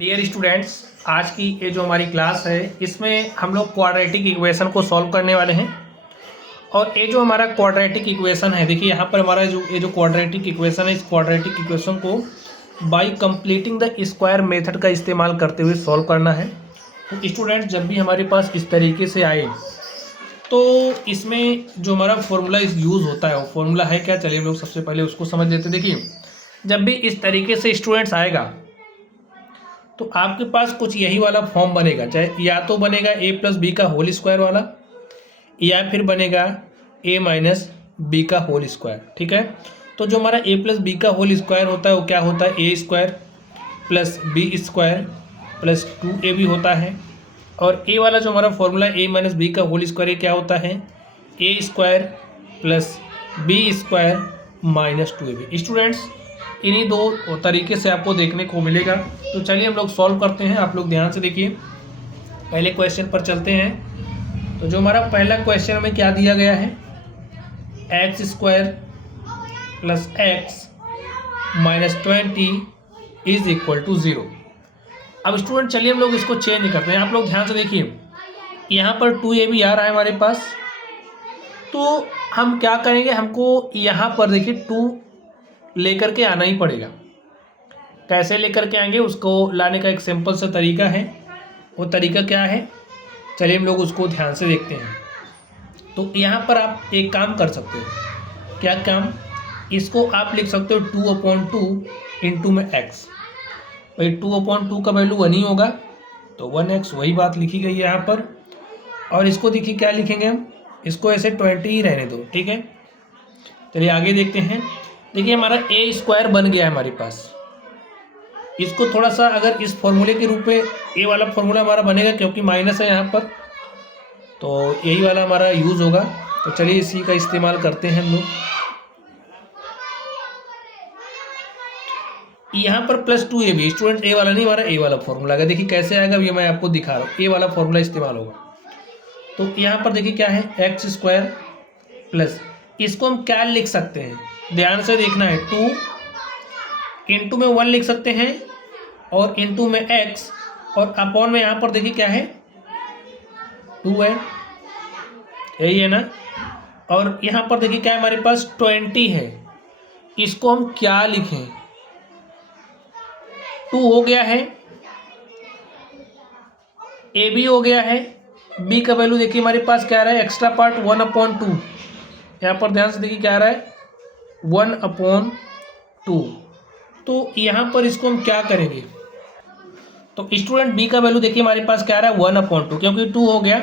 Dear students, आज की ये जो हमारी क्लास है इसमें हम लोग क्वाड्रेटिक इक्वेशन को सॉल्व करने वाले हैं। और ये जो हमारा क्वाड्रेटिक इक्वेशन है, देखिए यहाँ पर हमारा जो क्वाड्रेटिक इक्वेशन है, इस क्वाड्रेटिक इक्वेशन को bye completing the square method का इस्तेमाल करते हुए सॉल्व करना है। तो स्टूडेंट्स, जब भी हमारे पास इस तरीके से आए तो इसमें जो हमारा फॉर्मूला यूज़ होता है वो फॉर्मूला है क्या, चलिए हम लोग सबसे पहले उसको समझ लेते हैं। देखिए, जब भी इस तरीके से स्टूडेंट्स आएगा तो आपके पास कुछ यही वाला फॉर्म बनेगा, चाहे या तो बनेगा ए प्लस बी का होल स्क्वायर वाला, या फिर बनेगा ए माइनस बी का होल स्क्वायर। ठीक है, तो जो हमारा ए प्लस बी का होल स्क्वायर होता है वो क्या होता है, A square plus B square plus 2ab होता है। और ए वाला जो हमारा फॉर्मूला ए माइनस बी का होल स्क्वायर, ये क्या होता है, A square plus B square minus 2ab। Students, इन्हीं दो तरीके से आपको देखने को मिलेगा। तो चलिए हम लोग सॉल्व करते हैं। आप लोग ध्यान से देखिए, पहले क्वेश्चन पर चलते हैं। तो जो हमारा पहला क्वेश्चन में क्या दिया गया है, x square plus x minus 20 is equal to 0। अब स्टूडेंट चलिए हम लोग इसको चेंज करते हैं। आप लोग ध्यान से देखिए, यहाँ पर 2ab आ रहा है हमारे पास, तो हम क्या करेंगे, हमको यहाँ पर देखिए 2 लेकर के आना ही पड़ेगा। कैसे लेकर के आएंगे, उसको लाने का एक सिंपल सा तरीका है। वो तरीका क्या है, चलिए हम लोग उसको ध्यान से देखते हैं। तो यहाँ पर आप एक काम कर सकते हो। क्या काम, इसको आप लिख सकते हो 2/2 इंटू में x। भाई 2/2 का वैल्यू 1 ही होगा, तो 1x, वही बात लिखी गई है यहाँ पर। और इसको देखिए क्या लिखेंगे हम, इसको ऐसे 20 ही रहने दो। ठीक है, चलिए आगे देखते हैं। देखिए हमारा ए स्क्वायर बन गया है हमारे पास। इसको थोड़ा सा अगर इस फॉर्मूले के रूप में ए वाला फॉर्मूला हमारा बनेगा, क्योंकि माइनस है यहाँ पर, तो यही वाला हमारा यूज़ होगा। तो चलिए इसी का इस्तेमाल करते हैं हम लोग। यहाँ पर प्लस 2ab, स्टूडेंट ए वाला नहीं, हमारा ए वाला फॉर्मूला आएगा। देखिए कैसे आएगा, ये मैं आपको दिखा रहा हूँ। ए वाला फॉर्मूला इस्तेमाल होगा। तो यहाँ पर देखिए क्या है, एक्स स्क्वायर प्लस, इसको हम क्या लिख सकते हैं, ध्यान से देखना है। 2 इंटू में 1 लिख सकते हैं, और इंटू में x, और अपॉन में यहाँ पर देखिए क्या है, 2 है, यही है ना। और यहाँ पर देखिए क्या है, हमारे पास 20 है। इसको हम क्या लिखें, 2 हो गया है, ए बी हो गया है, b का वैल्यू देखिए हमारे पास क्या आ रहा है, एक्स्ट्रा पार्ट 1/2। यहाँ पर ध्यान से देखिए क्या आ रहा है, 1/2। तो यहाँ पर इसको हम क्या करेंगे, तो स्टूडेंट बी का वैल्यू देखिए हमारे पास क्या आ रहा है, 1/2, क्योंकि 2 हो गया,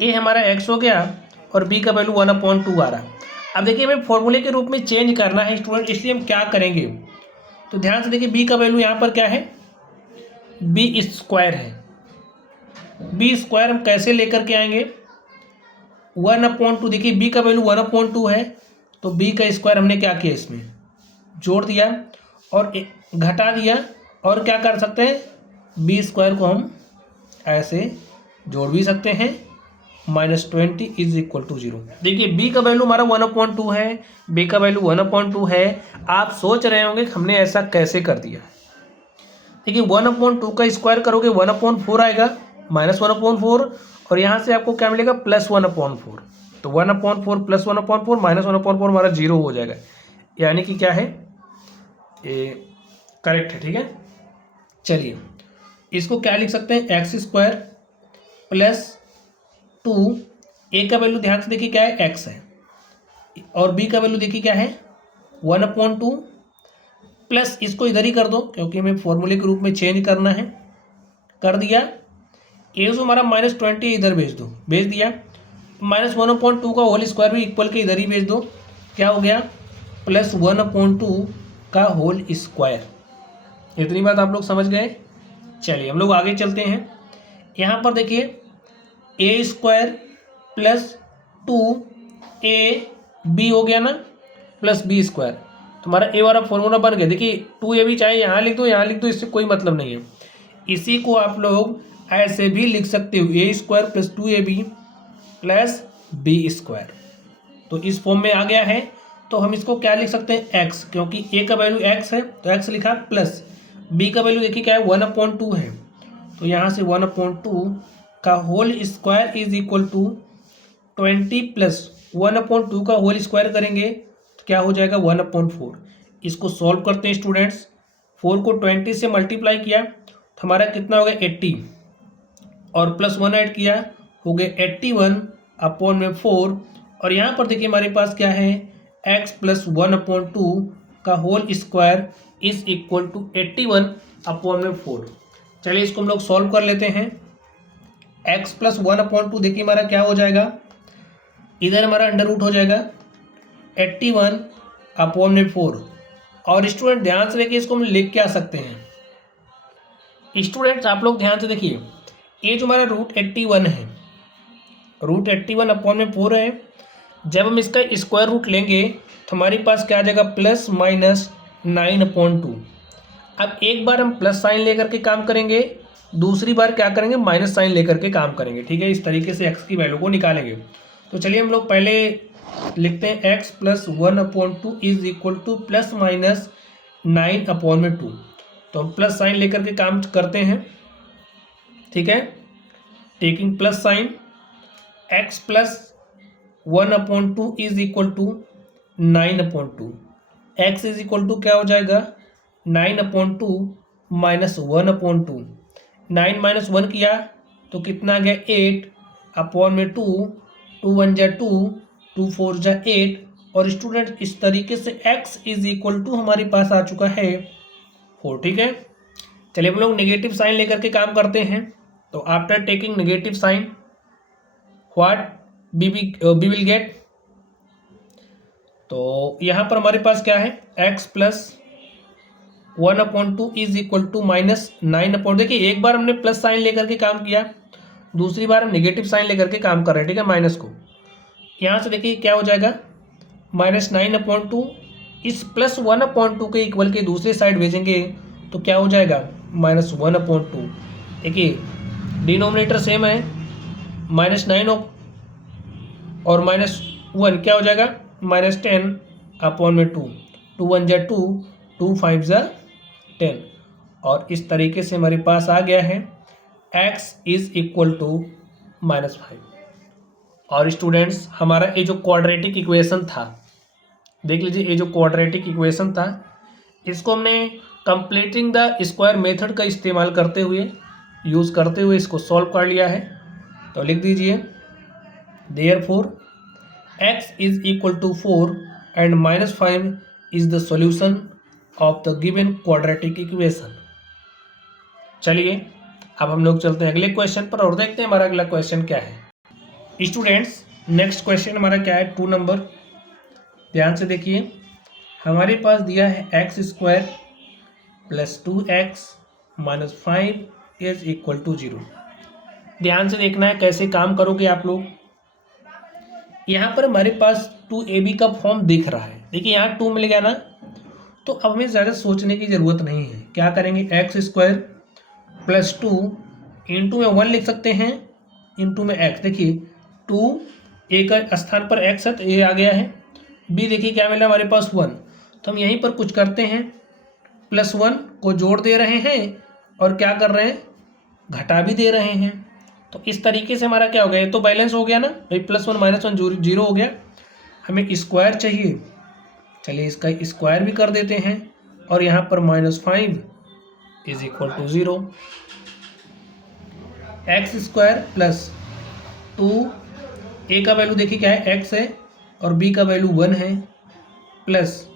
ए हमारा x हो गया, और बी का वैल्यू 1/2 आ रहा है। अब देखिए हमें फॉर्मूले के रूप में चेंज करना है स्टूडेंट, इसलिए हम क्या करेंगे, तो ध्यान से देखिए बी का वैल्यू यहाँ पर क्या है, बी स्क्वायर है। बी स्क्वायर हम कैसे लेकर के आएंगे, 1/2। देखिए बी का वैल्यू 1/2 है, तो बी का स्क्वायर हमने क्या किया, इसमें जोड़ दिया और घटा दिया। और क्या कर सकते हैं, बी स्क्वायर को हम ऐसे जोड़ भी सकते हैं, -20 इज इक्वल टू 0। देखिए बी का वैल्यू हमारा 1/2 है, बी का वैल्यू 1/2 है। आप सोच रहे होंगे हमने ऐसा कैसे कर दिया। देखिए 1/2 का स्क्वायर करोगे 1/4 आएगा, -1/4, और यहाँ से आपको क्या मिलेगा, +1/4। तो 1/4 + 1/4 -1/4 हमारा 0 हो जाएगा, यानी कि क्या है, ये करेक्ट है। ठीक है, चलिए इसको क्या लिख सकते हैं, x² प्लस 2, ए का वैल्यू ध्यान से देखिए क्या है, x है, और बी का वैल्यू देखिए क्या है, 1/2, प्लस इसको इधर ही कर दो क्योंकि हमें फॉर्मूले के रूप में चेंज करना है। कर दिया, ए जो हमारा -20 इधर भेज दो, भेज दिया। -1/2 का होल स्क्वायर भी इक्वल के इधर ही भेज दो, क्या हो गया, +1/2 का होल स्क्वायर। इतनी बात आप लोग समझ गए। चलिए हम लोग आगे चलते हैं। यहाँ पर देखिए a² प्लस 2ab हो गया ना, प्लस b², तुम्हारा ए वाला फॉर्मूला बन गया। देखिए 2ab चाहे यहाँ लिख दो, यहाँ लिख दो, इससे कोई मतलब नहीं है। इसी को आप लोग ऐसे भी लिख सकते हो, a² plus 2ab plus b²। तो इस फॉर्म में आ गया है, तो हम इसको क्या लिख सकते हैं, x, क्योंकि a का वैल्यू x है, तो x लिखा प्लस बी का वैल्यू देखिए क्या है 1/2 है, तो यहाँ से 1/2 का whole square is equal to 20 plus 1/2 का होल स्क्वायर करेंगे तो क्या हो जाएगा 1/4। इसको सॉल्व करते हैं स्टूडेंट्स। 4 को 20 से मल्टीप्लाई किया तो हमारा कितना हो गया 80, और प्लस 1 ऐड किया हो गया 81/4। और यहाँ पर देखिए हमारे पास क्या है x प्लस 1/2 का whole square is equal to 81/4। चलिए इसको हम लोग सॉल्व कर लेते हैं। x प्लस 1/2 देखिए हमारा क्या हो जाएगा, इधर हमारा अंडर रूट हो जाएगा 81/4। और स्टूडेंट ध्यान से देखिए इसको हम लिख के आ सकते हैं। स्टूडेंट्स आप लोग ध्यान से देखिए, ये जो हमारा रूट 81 है, रूट 81/4 है। जब हम इसका स्क्वायर रूट लेंगे तो हमारे पास क्या आ जाएगा प्लस माइनस 9/2। अब एक बार हम प्लस साइन लेकर के काम करेंगे, दूसरी बार क्या करेंगे माइनस साइन लेकर के काम करेंगे। ठीक है, इस तरीके से x की वैल्यू को निकालेंगे। तो चलिए हम लोग पहले लिखते हैं x plus 1/2 is equal two plus minus 9/2। तो हम प्लस साइन लेकर के काम करते हैं। ठीक है, taking plus sign, x plus 1/2 is equal to 9/2। x is equal to क्या हो जाएगा 9/2 माइनस 1/2। 9 माइनस 1 किया तो कितना आ गया 8/2। 2 1 जा 2, 2 4 जा 8। और स्टूडेंट इस तरीके से x इज इक्वल टू हमारे पास आ चुका है 4। ठीक है, चलिए हम लोग नेगेटिव साइन लेकर के काम करते हैं। तो after taking negative sign what we will get, तो यहाँ पर हमारे पास क्या है x plus 1/2 is equal to minus 9/2। देखिए एक बार हमने प्लस साइन लेकर के काम किया, दूसरी बार हम नेगेटिव साइन लेकर के काम कर रहे हैं। ठीक है, माइनस को यहाँ से देखिए क्या हो जाएगा माइनस 9/2। इस प्लस 1/2 के इक्वल के दूसरे साइड भेजेंगे तो क्या हो जाएगा माइनस 1/2। देखिए डिनोमिनेटर सेम है, माइनस 9 और माइनस 1 क्या हो जाएगा -10/2। 2 1 जा 2, 2 5 जा 10। और इस तरीके से हमारे पास आ गया है x इज इक्वल टू -5। और स्टूडेंट्स हमारा ये जो क्वाड्रेटिक इक्वेशन था, देख लीजिए ये जो क्वाड्रेटिक इक्वेशन था, इसको हमने कंप्लीटिंग द स्क्वायर मेथड का इस्तेमाल करते हुए यूज़ करते हुए इसको सॉल्व कर लिया है। तो लिख दीजिए therefore x is equal to 4 and -5 is the solution of the given quadratic equation. चलिए अब हम लोग चलते हैं अगले क्वेश्चन पर और देखते हैं हमारा अगला क्वेश्चन क्या है। स्टूडेंट्स नेक्स्ट क्वेश्चन हमारा क्या है 2 नंबर। ध्यान से देखिए, हमारे पास दिया है x² plus 2x minus 5 is equal to 0। ध्यान से देखना है कैसे काम करोगे आप लोग। यहाँ पर हमारे पास 2ab का फॉर्म दिख रहा है, देखिए यहाँ 2 मिल गया ना, तो अब हमें ज़्यादा सोचने की ज़रूरत नहीं है। क्या करेंगे x² प्लस 2 इंटू में 1 लिख सकते हैं, इंटू में x। देखिए 2 a का स्थान पर x है तो a आ गया है, b देखिए क्या मिला हमारे पास 1, तो हम यहीं पर कुछ करते हैं, प्लस 1 को जोड़ दे रहे हैं और क्या कर रहे हैं घटा भी दे रहे हैं। तो इस तरीके से हमारा क्या हो गया, ये तो बैलेंस हो गया ना भाई, +1 -1 0 हो गया। हमें स्क्वायर चाहिए, चलिए इसका स्क्वायर भी कर देते हैं और यहाँ पर -5 is equal to 0। x² plus 2 a का वैल्यू देखिए क्या है x है और b का वैल्यू 1 है, प्लस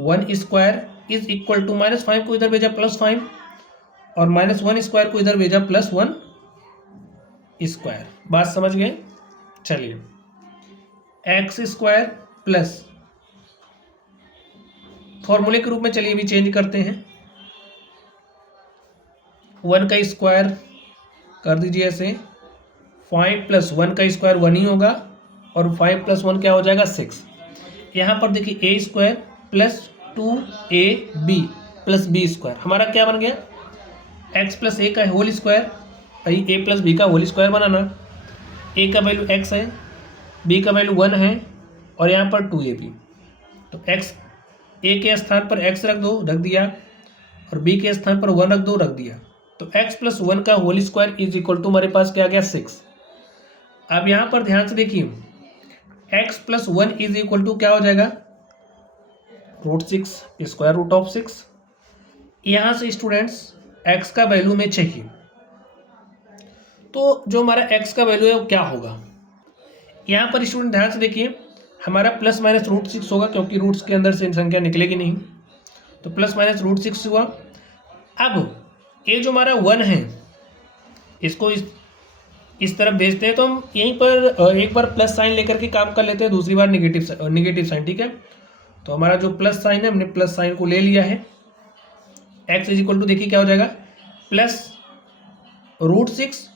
1² इज इक्वल टू -5 को इधर भेजा +5 और -1² को इधर भेजा +1²। बात समझ गए। चलिए x² प्लस फॉर्मूले के रूप में चलिए भी चेंज करते हैं, 1 का स्क्वायर कर दीजिए ऐसे, 5 प्लस 1 का स्क्वायर 1 ही होगा और 5 प्लस 1 क्या हो जाएगा 6। यहाँ पर देखिए a² plus 2ab plus b², हमारा क्या बन गया x प्लस a का होल स्क्वायर, भाई a प्लस b का होल स्क्वायर बनाना। a का वैल्यू x है, b का वैल्यू 1 है और यहाँ पर 2ab, तो x a के स्थान पर x रख दो, रख दिया और बी के स्थान पर 1 रख दो, रख दिया। तो एक्स प्लस 1 का whole square is equal to हमारे पास क्या आ गया 6। अब यहाँ पर ध्यान से देखिए x plus 1 is equal to क्या हो जाएगा √6 स्क्वायर रूट ऑफ 6। यहाँ से स्टूडेंट्स एक्स का वैल्यू में चाहिए, तो जो हमारा एक्स का वैल्यू है वो क्या होगा। यहाँ पर स्टूडेंट ध्यान से देखिए हमारा प्लस माइनस √6 होगा, क्योंकि रूट्स के अंदर से संख्या निकलेगी नहीं, तो प्लस माइनस √6 हुआ। अब ये जो हमारा 1 है इसको इस तरफ भेजते हैं, तो हम यहीं पर एक बार प्लस साइन लेकर के काम कर लेते हैं, दूसरी बार निगेटिव साइन, ठीक है। तो हमारा जो प्लस साइन है हमने प्लस साइन को ले लिया है। एक्स इज इक्वल टू देखिए क्या हो जाएगा प्लस √6,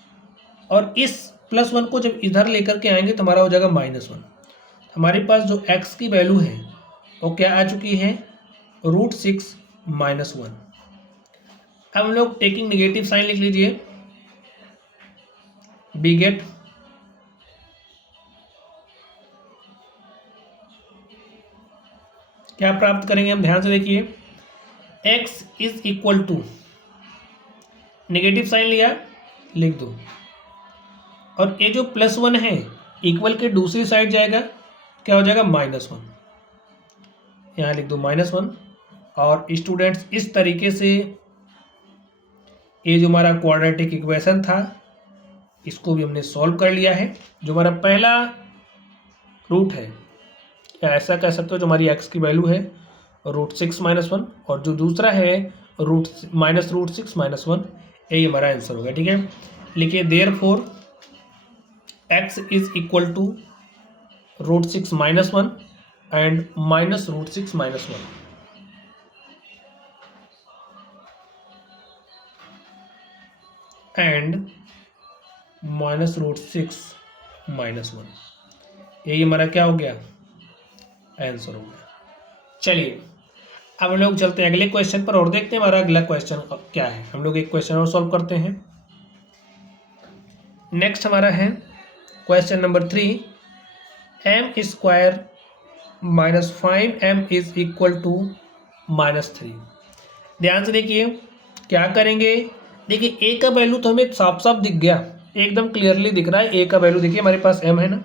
और इस +1 को जब इधर लेकर के आएंगे तो हमारा हो जाएगा -1। हमारे पास जो x की वैल्यू है वो क्या आ चुकी है √6 -1। अब हम लोग टेकिंग निगेटिव साइन लिख लीजिए, बी गेट क्या प्राप्त करेंगे हम, ध्यान से देखिए x is equal to negative sign लिया लिख दो, और ये जो +1 है इक्वल के दूसरी साइड जाएगा क्या हो जाएगा -1, यहाँ लिख दो -1। और स्टूडेंट्स इस तरीके से ये जो हमारा क्वाड्रेटिक इक्वेशन था इसको भी हमने सॉल्व कर लिया है। जो हमारा पहला रूट है या ऐसा कह सकते हो जो हमारी x की वैल्यू है √6 -1, और जो दूसरा है -√6 -1, यही हमारा आंसर होगा, ठीक है। लिखिए therefore x is equal to √6 -1 and -√6 -1। And -√6 -1, यही हमारा क्या हो गया आंसर हो गया। चलिए अब हम लोग चलते हैं अगले क्वेश्चन पर और देखते हैं हमारा अगला क्वेश्चन क्या है। हम लोग एक क्वेश्चन और सॉल्व करते हैं। नेक्स्ट हमारा है question number 3, m² - 5m is equal to -3। ध्यान से देखिए क्या करेंगे, देखिए a का वैल्यू तो हमें साफ साफ दिख गया, एकदम क्लियरली दिख रहा है। a का वैल्यू देखिए हमारे पास m है ना,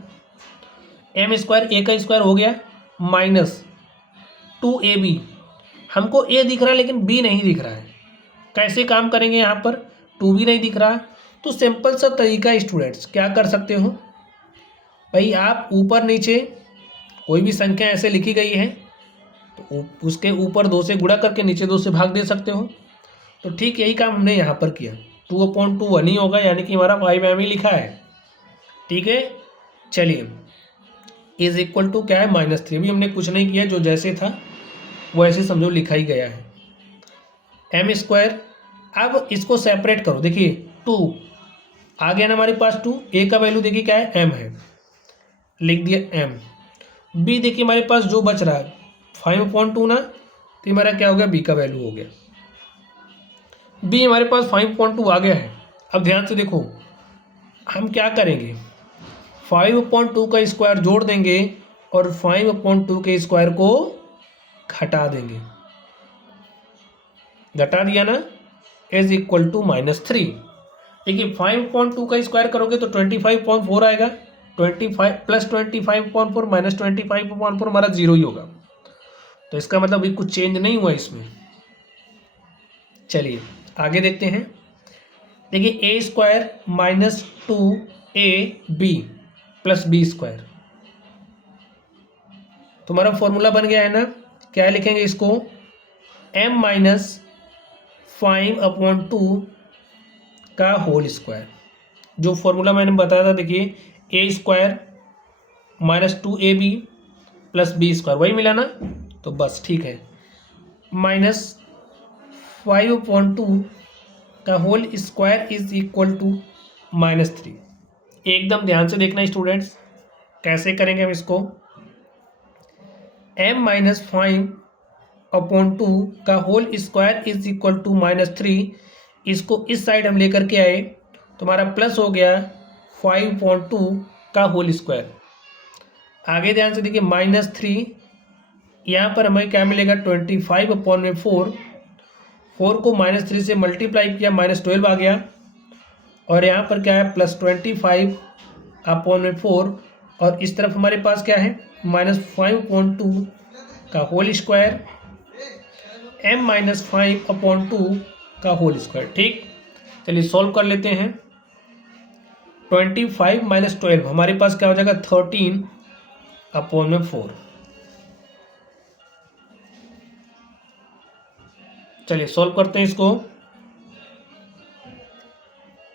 m² a का स्क्वायर हो गया -2ab। हमको a दिख रहा है लेकिन b नहीं दिख रहा है, कैसे काम करेंगे, यहाँ पर 2b नहीं दिख रहा, तो सिंपल सा तरीका स्टूडेंट्स क्या कर सकते हो भाई, आप ऊपर नीचे कोई भी संख्या ऐसे लिखी गई है तो उसके ऊपर 2 से गुणा करके नीचे 2 से भाग दे सकते हो। तो ठीक यही काम हमने यहाँ पर किया, 2/2 1 ही होगा, यानी कि हमारा 5m ही लिखा है, ठीक है। चलिए इज इक्वल टू क्या है -3, अभी हमने कुछ नहीं किया, जो जैसे था वो ऐसे समझो लिखा ही गया है। m², अब इसको सेपरेट करो, देखिए 2 आ गया ना हमारे पास 2, a का वैल्यू देखिए क्या है m है, लिख दिया m। b देखिए हमारे पास जो बच रहा है 5/2 ना, तो हमारा क्या हो गया b का वैल्यू हो गया, b हमारे पास 5/2 आ गया है। अब ध्यान से देखो हम क्या करेंगे, 5/2 का स्क्वायर जोड़ देंगे और 5/2 के स्क्वायर को घटा देंगे, घटा दिया ना, इज इक्वल टू -3। देखिए 5/2 का स्क्वायर करोगे तो 25.4 आएगा, 25 + 25.4 - 25.4 हमारा 0 ही होगा, तो इसका मतलब अभी कुछ चेंज नहीं हुआ इसमें। चलिए आगे देखते हैं, देखिए a² - 2ab + b², तुम्हारा फॉर्मूला बन गया है ना, क्या लिखेंगे इसको, m - 5/2 का होल स्क्वायर। जो फॉर्मूला मैंने बताया था देखिए a² - 2ab + b², वही मिला ना, तो बस ठीक है, -5/2 का whole square is equal to -3। एकदम ध्यान से देखना स्टूडेंट्स, कैसे करेंगे हम इसको, m - 5/2 का whole square is equal to -3, इसको इस साइड हम लेकर के आए तो हमारा प्लस हो गया 5/2 का होल स्क्वायर। आगे ध्यान से देखिए -3, यहाँ पर हमें क्या मिलेगा 25/4, 4 को -3 से मल्टीप्लाई किया, -12 आ गया। और यहाँ पर क्या है, +25/4, और इस तरफ हमारे पास क्या है, -5/2 का होल स्क्वायर, m-5/2 का होल स्क्वायर। ठीक, चलिए सॉल्व कर लेते हैं। 25 - 12 हमारे पास क्या हो जाएगा, 13/4। चलिए सॉल्व करते हैं इसको।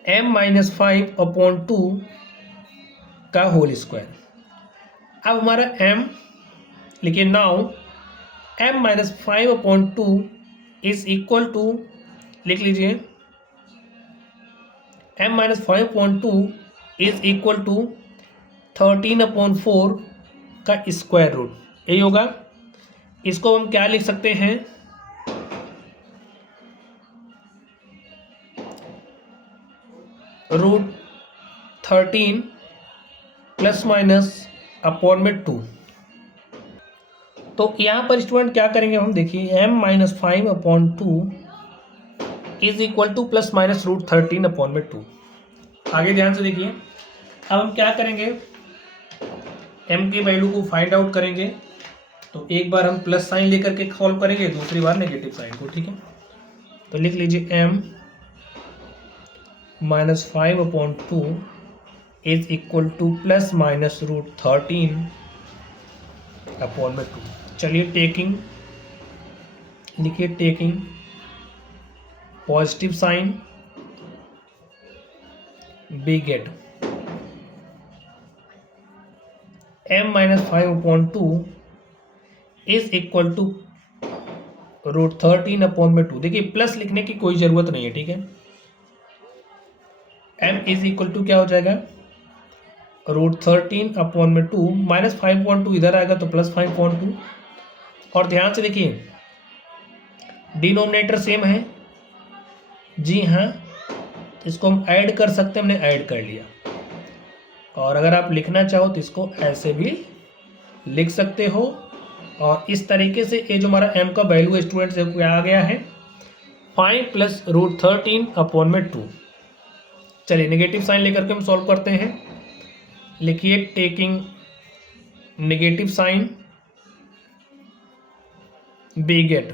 m-5/2 का होल स्क्वायर। अब हमारा m लिखिए, now m-5/2 is equal to, लिख लीजिए, m-5/2 इज इक्वल टू 13/4 का स्क्वायर रूट, यही होगा। इसको हम क्या लिख सकते हैं, √13 ±/2। तो यहाँ पर स्टूडेंट क्या करेंगे हम, देखिए m-5/2 इज इक्वल टू ±√13/2। आगे ध्यान से देखिए। अब हम क्या करेंगे, m की वैल्यू को फाइंड आउट करेंगे। तो एक बार हम प्लस साइन लेकर के सॉल्व करेंगे, दूसरी बार नेगेटिव साइन को। ठीक है, तो लिख लीजिए m-5/2 इज इक्वल टू ±√13/2। चलिए टेकिंग, लिखिए taking positive sign, we get m-5/2 is equal to √13/2। देखिए प्लस लिखने की कोई जरूरत नहीं है। ठीक है, m इज इक्वल टू क्या हो जाएगा, √13/2, -5/2 इधर आएगा तो +5/2। और ध्यान से देखिए, डिनोमिनेटर सेम है, जी हाँ, इसको हम ऐड कर सकते हैं, हमने ऐड कर लिया। और अगर आप लिखना चाहो तो इसको ऐसे भी लिख सकते हो। और इस तरीके से ये जो हमारा m का वैल्यू स्टूडेंट से क्या आ गया है, 5 + √13/2। चलिए नेगेटिव साइन लेकर के हम सॉल्व करते हैं। लिखिए taking negative sign, we get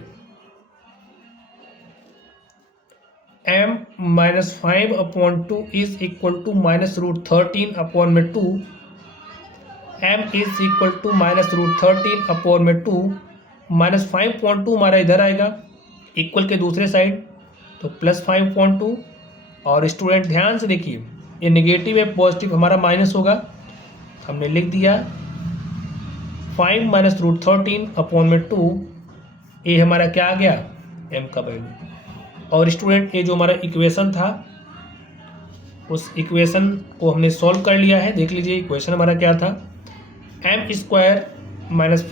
m-5/2 is equal to -√13/2। m is equal to -√13/2, -5/2 हमारा इधर आएगा इक्वल के दूसरे साइड, तो +5/2। और स्टूडेंट ध्यान से देखिए, ये नेगेटिव है, पॉजिटिव हमारा माइनस होगा, हमने लिख दिया 5 - √13/2। ये हमारा क्या आ गया, m का वैल्यू। और स्टूडेंट ये जो हमारा इक्वेशन था, उस इक्वेशन को हमने सॉल्व कर लिया है। देख लीजिए इक्वेशन हमारा क्या था, m² -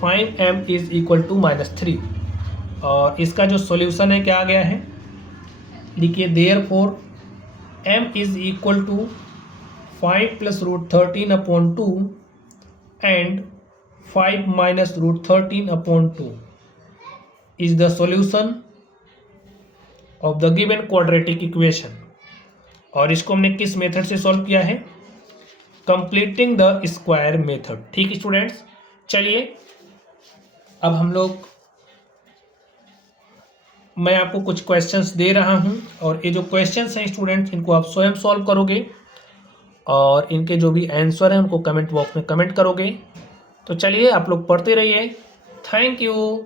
5m is equal to -3। और इसका जो सॉल्यूशन है क्या आ गया है, लिखिए therefore m is equal to 5 + √13/2 and 5 - √13/2 is the solution of the given quadratic equation. और इसको हमने किस मेथड से सॉल्व किया है, कंप्लीटिंग द स्क्वायर मेथड। ठीक स्टूडेंट्स, चलिए अब हम लोग, मैं आपको कुछ क्वेश्चंस दे रहा हूं, और ये जो क्वेश्चंस हैं स्टूडेंट्स, इनको आप स्वयं सॉल्व करोगे, और इनके जो भी आंसर हैं उनको कमेंट बॉक्स में कमेंट करोगे। तो चलिए आप लोग पढ़ते रहिए। Thank you.